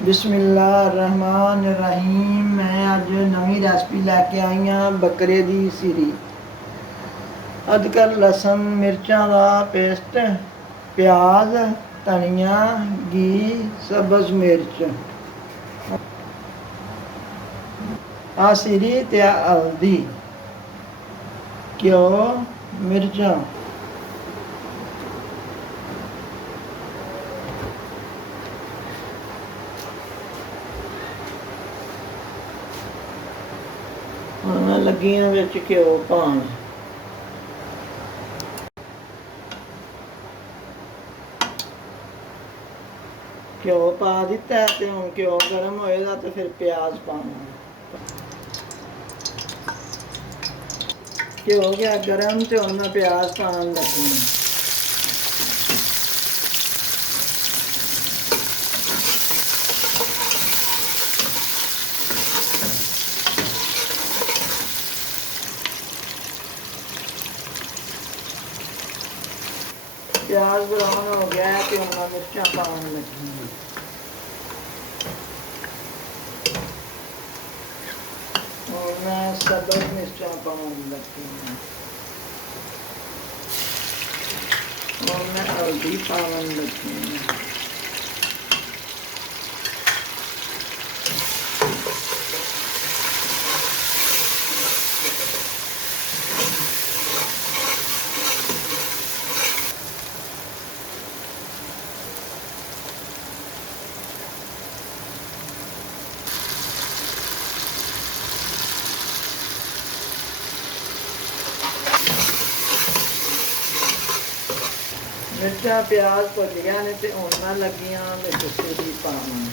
बिस्मिल्लाहिर्रहमानिर्रहीम। मैं अज नवी रेसिपी लैके आई हाँ बकरे की सीरी। अदरक लसन मिर्चां का पेस्ट, प्याज, धनिया, घी, सब्ज़ मिर्च, आ सीरी ते हल्दी, घ्यो, मिर्चां, ਹੁਣ मैं लगी हाँ विच घ्यो पाउण। घ्यो पा दिता है तो हुण घ्यो गर्म होएगा तो फिर प्याज पाना। घ्यो हो गया गर्म तो हुण मैं प्याज पाउण लगी हूँ। प्याज ब्राउन हो गया है तो हम मिर्चा पाउण लगी हूँ। और मैं सब्ज़ मिर्चा पाउण लगी हूँ। और मैं हल्दी पाउण लगी हूँ। मिर्चा प्याज भुज गया ने तो हुण मैं लगी हाँ विच सीरी पाउण।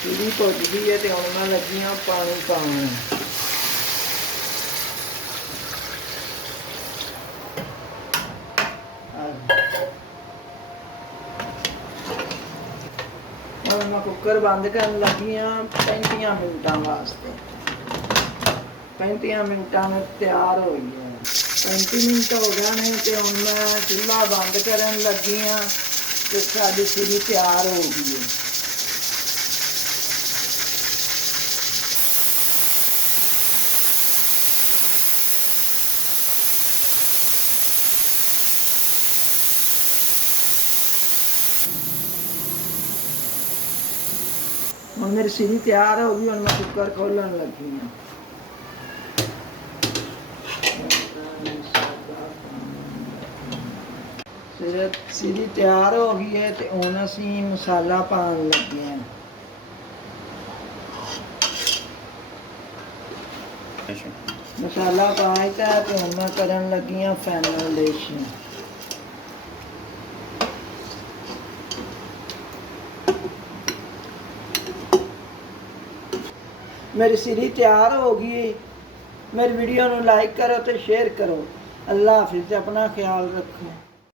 सीरी भुज गई है तो हुण मैं लगी हाँ पानी पाउण। और मैं कुकर बंद कर लगी हाँ 35 मिनटों वास्ते। 35 मिनटों में तैयार हो गई है। 35 मिनट हो गए नहीं तो हम मैं चूल्हा बंद करन लगी हाँ तो साडी सीरी तैयार हो गई है। और मेरी सीरी तैयार हो गई। और मैं कुकर खोलन लगी हूँ। सीरी तैयार हो गई है तो हुण असीं मसाला पाउण लगे हैं। मसाला पाया तो हुण मैं करन लगी हाँ फाइनलाइजेशन। मेरी सीरी तैयार हो गई। मेरी वीडियो को लाइक करो तो शेयर करो। अल्लाह हाफिज़। अपना ख्याल रखो।